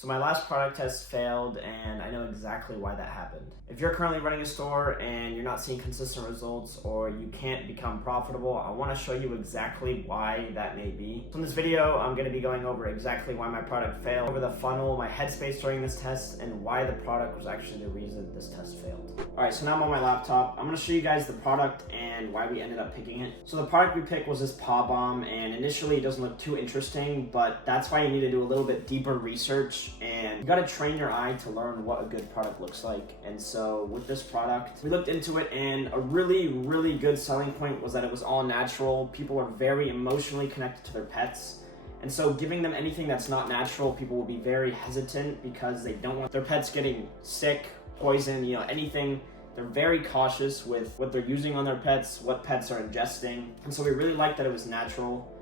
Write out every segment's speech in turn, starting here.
So my last product test failed, and I know exactly why that happened. If you're currently running a store and you're not seeing consistent results or you can't become profitable, I want to show you exactly why that may be. So in this video, I'm going to be going over exactly why my product failed, over the funnel, my headspace during this test, and why the product was actually the reason this test failed. Alright, so now I'm on my laptop. I'm going to show you guys the product and why we ended up picking it. So the product we picked was this paw bomb, and initially it doesn't look too interesting, but that's why you need to do a little bit deeper research, and you got to train your eye to learn what a good product looks like. And so with this product, we looked into it, and a really good selling point was that it was all natural. People are very emotionally connected to their pets. And so giving them anything that's not natural, people will be very hesitant because they don't want their pets getting sick, poison, anything. They're very cautious with what they're using on their pets, what pets are ingesting. And so we really liked that it was natural.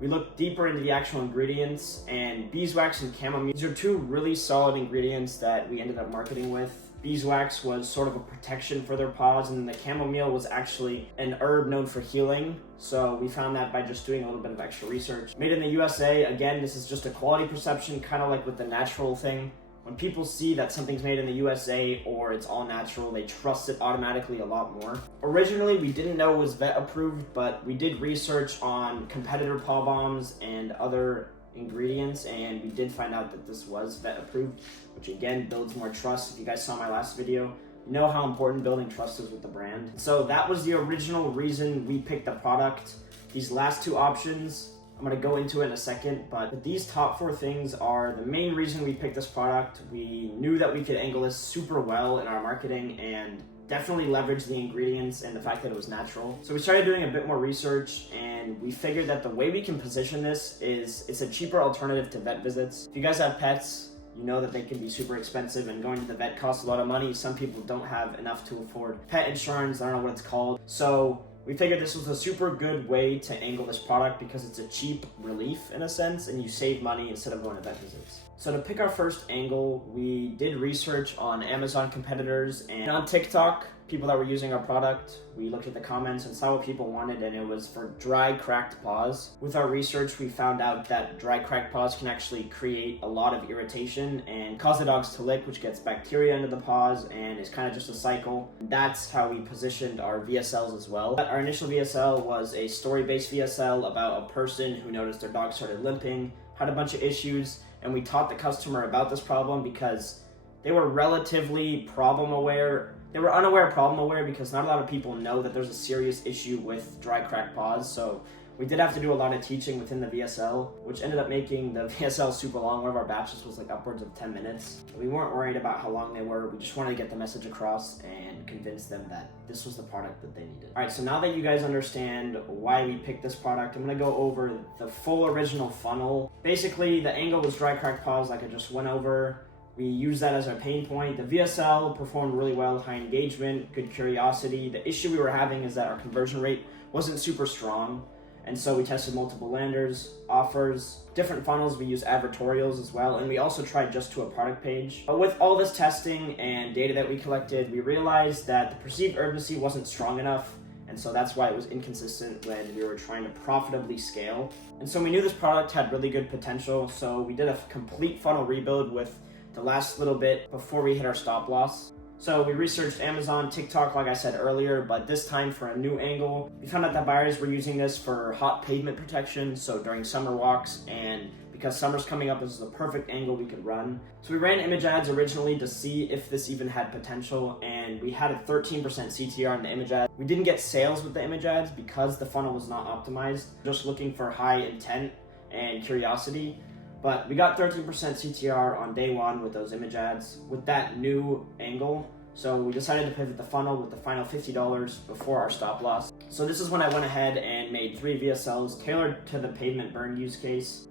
We looked deeper into the actual ingredients, and beeswax and chamomile, these are two really solid ingredients that we ended up marketing with. Beeswax was sort of a protection for their paws, and the chamomile was actually an herb known for healing. So we found that by just doing a little bit of extra research. Made in the USA, again, this is just a quality perception, kind of like with the natural thing. When people see that something's made in the USA or it's all natural, they trust it automatically a lot more. Originally, we didn't know it was vet approved, but we did research on competitor paw bombs and other ingredients, and we did find out that this was vet approved, which again builds more trust. If you guys saw my last video, you know how important building trust is with the brand. So that was the original reason we picked the product. These last two options, I'm going to go into it in a second, but these top four things are the main reason we picked this product. We knew that we could angle this super well in our marketing and definitely leverage the ingredients and the fact that it was natural. So we started doing a bit more research, and we figured that the way we can position this is it's a cheaper alternative to vet visits. If you guys have pets, you know that they can be super expensive, and going to the vet costs a lot of money. Some people don't have enough to afford pet insurance. I don't know what it's called. So we figured this was a super good way to angle this product because it's a cheap relief in a sense, and you save money instead of going to vet visits. So to pick our first angle, we did research on Amazon competitors and on TikTok, people that were using our product. We looked at the comments and saw what people wanted, and it was for dry, cracked paws. With our research, we found out that dry, cracked paws can actually create a lot of irritation and cause the dogs to lick, which gets bacteria into the paws, and it's kind of just a cycle. That's how we positioned our VSLs as well. But our initial VSL was a story-based VSL about a person who noticed their dog started limping, had a bunch of issues, and we taught the customer about this problem because they were relatively problem aware. They were unaware problem aware because not a lot of people know that there's a serious issue with dry, cracked paws. So we did have to do a lot of teaching within the VSL, which ended up making the VSL super long. One of our batches was like upwards of 10 minutes. We weren't worried about how long they were. We just wanted to get the message across and convince them that this was the product that they needed. All right, so now that you guys understand why we picked this product, I'm gonna go over the full original funnel. Basically, the angle was dry, cracked paws like I just went over. We used that as our pain point. The VSL performed really well, high engagement, good curiosity. The issue we were having is that our conversion rate wasn't super strong. And so we tested multiple landers, offers, different funnels. We used advertorials as well. And we also tried just to a product page. But with all this testing and data that we collected, we realized that the perceived urgency wasn't strong enough. And so that's why it was inconsistent when we were trying to profitably scale. And so we knew this product had really good potential. So we did a complete funnel rebuild with the last little bit before we hit our stop loss. So we researched Amazon, TikTok, like I said earlier, but this time for a new angle. We found out that buyers were using this for hot pavement protection, so during summer walks, and because summer's coming up, this is the perfect angle we could run. So we ran image ads originally to see if this even had potential, and we had a 13% CTR in the image ads. We didn't get sales with the image ads because the funnel was not optimized, just looking for high intent and curiosity. But we got 13% CTR on day one with those image ads with that new angle. So we decided to pivot the funnel with the final $50 before our stop loss. So this is when I went ahead and made 3 VSLs tailored to the pavement burn use case.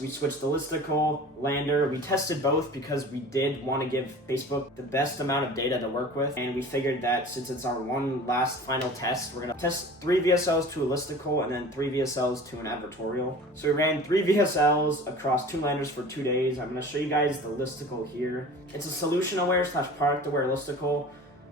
We switched the listicle, lander. We tested both because we did want to give Facebook the best amount of data to work with. And we figured that since it's our one last final test, we're going to test 3 VSLs to a listicle and then 3 VSLs to an advertorial. So we ran 3 VSLs across 2 landers for 2 days. I'm going to show you guys the listicle here. It's a solution aware / product aware listicle.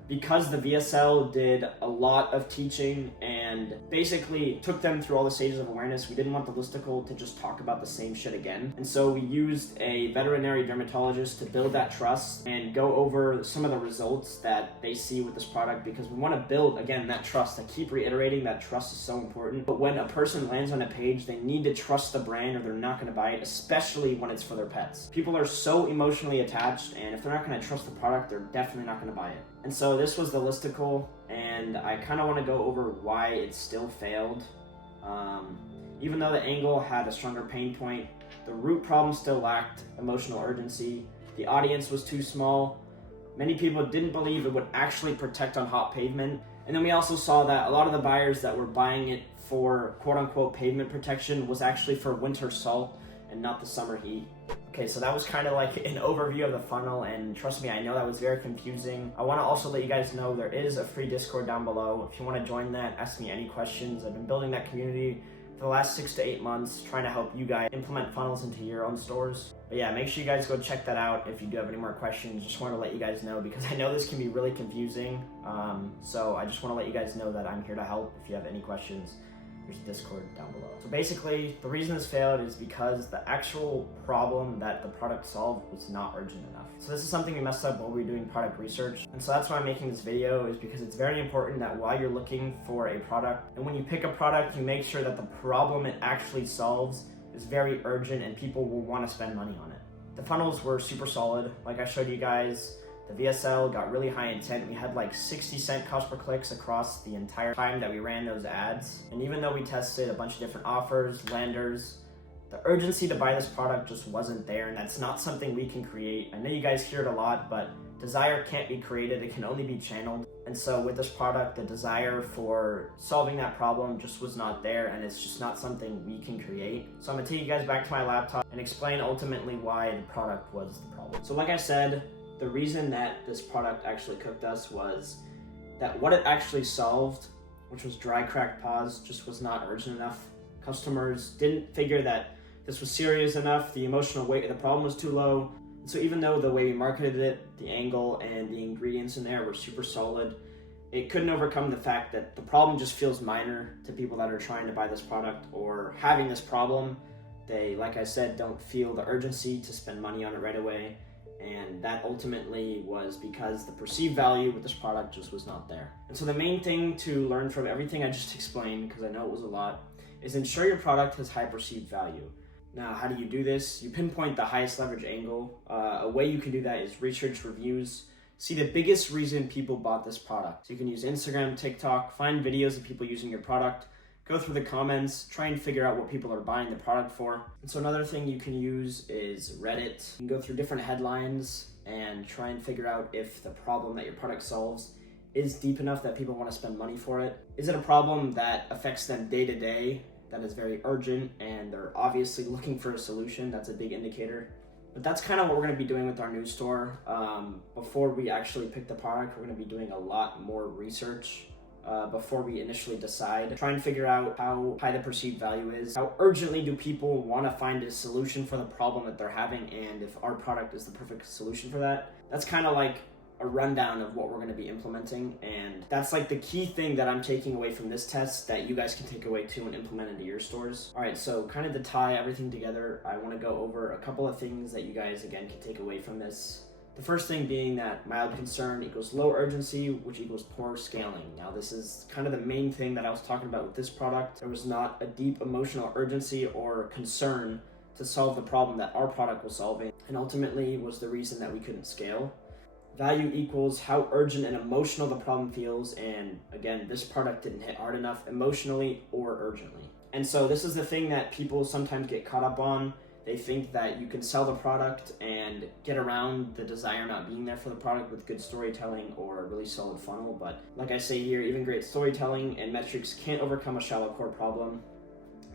Because the VSL did a lot of teaching and and basically took them through all the stages of awareness. We didn't want the listicle to just talk about the same shit again. And so we used a veterinary dermatologist to build that trust and go over some of the results that they see with this product, because we want to build, again, that trust. I keep reiterating that trust is so important. But when a person lands on a page, they need to trust the brand or they're not going to buy it, especially when it's for their pets. People are so emotionally attached, and if they're not going to trust the product, they're definitely not going to buy it. And so this was the listicle, and I kind of want to go over why it still failed. Even though the angle had a stronger pain point, the root problem still lacked emotional urgency. The audience was too small. Many people didn't believe it would actually protect on hot pavement. And then we also saw that a lot of the buyers that were buying it for quote-unquote pavement protection was actually for winter salt and not the summer heat. Okay, so that was kind of like an overview of the funnel, and trust me, I know that was very confusing. I want to also let you guys know there is a free Discord down below. If you want to join that, ask me any questions. I've been building that community for the last 6 to 8 months, trying to help you guys implement funnels into your own stores. But yeah, make sure you guys go check that out. If you do have any more questions, just want to let you guys know, because I know this can be really confusing. So I just want to let you guys know that I'm here to help. If you have any questions, there's Discord down below. So basically, the reason this failed is because the actual problem that the product solved was not urgent enough. So this is something we messed up while we were doing product research. And so that's why I'm making this video, is because it's very important that while you're looking for a product, and when you pick a product, you make sure that the problem it actually solves is very urgent and people will want to spend money on it. The funnels were super solid. Like I showed you guys, the VSL got really high intent. We had like 60-cent cost per clicks across the entire time that we ran those ads. And even though we tested a bunch of different offers, landers, the urgency to buy this product just wasn't there, and that's not something we can create. I know you guys hear it a lot, but desire can't be created, it can only be channeled. And so with this product, the desire for solving that problem just was not there, and it's just not something we can create. So I'm gonna take you guys back to my laptop and explain ultimately why the product was the problem. So like I said, the reason that this product actually cooked us was that what it actually solved, which was dry, cracked paws, just was not urgent enough. Customers didn't figure that this was serious enough. The emotional weight of the problem was too low. And so even though the way we marketed it, the angle and the ingredients in there were super solid, it couldn't overcome the fact that the problem just feels minor to people that are trying to buy this product or having this problem. They, like I said, don't feel the urgency to spend money on it right away. And that ultimately was because the perceived value with this product just was not there. And so the main thing to learn from everything I just explained, because I know it was a lot, is ensure your product has high perceived value. Now, how do you do this? You pinpoint the highest leverage angle. A way you can do that is research reviews. See the biggest reason people bought this product. So you can use Instagram, TikTok, find videos of people using your product, go through the comments, try and figure out what people are buying the product for. And so another thing you can use is Reddit. You can go through different headlines and try and figure out if the problem that your product solves is deep enough that people want to spend money for it. Is it a problem that affects them day to day, that is very urgent, and they're obviously looking for a solution? That's a big indicator. But that's kind of what we're going to be doing with our new store. Before we actually pick the product, we're going to be doing a lot more research before we initially decide. Try and figure out how high the perceived value is. How urgently do people want to find a solution for the problem that they're having, and if our product is the perfect solution for that. That's kind of like a rundown of what we're going to be implementing, and that's like the key thing that I'm taking away from this test that you guys can take away too and implement into your stores. All right, so kind of to tie everything together, I want to go over a couple of things that you guys again can take away from this. The first thing being that mild concern equals low urgency, which equals poor scaling. Now this is kind of the main thing that I was talking about with this product. There was not a deep emotional urgency or concern to solve the problem that our product was solving, and ultimately was the reason that we couldn't scale. Value equals how urgent and emotional the problem feels, and again, this product didn't hit hard enough emotionally or urgently. And so this is the thing that people sometimes get caught up on. They think that you can sell the product and get around the desire not being there for the product with good storytelling or a really solid funnel. But like I say here, even great storytelling and metrics can't overcome a shallow core problem.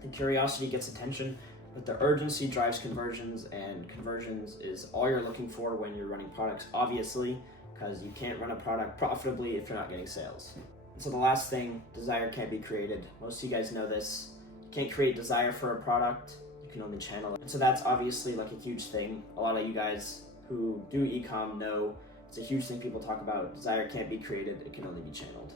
The curiosity gets attention, but the urgency drives conversions, and conversions is all you're looking for when you're running products, obviously, because you can't run a product profitably if you're not getting sales. And so the last thing, desire can't be created. Most of you guys know this. You can't create desire for a product. You can only channel it. And so that's obviously like a huge thing. A lot of you guys who do e-com know it's a huge thing people talk about. Desire can't be created, it can only be channeled.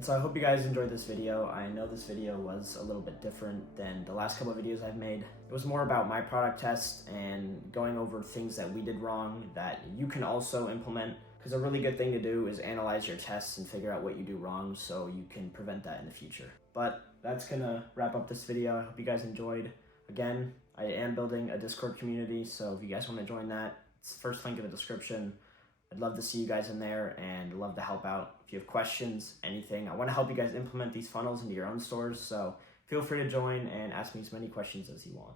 And so I hope you guys enjoyed this video. I know this video was a little bit different than the last couple of videos I've made. It was more about my product test and going over things that we did wrong that you can also implement. Because a really good thing to do is analyze your tests and figure out what you do wrong so you can prevent that in the future. But that's gonna wrap up this video. I hope you guys enjoyed. Again, I am building a Discord community, so if you guys want to join that, it's the first link in the description. I'd love to see you guys in there and love to help out. If you have questions, anything, I want to help you guys implement these funnels into your own stores, so feel free to join and ask me as many questions as you want.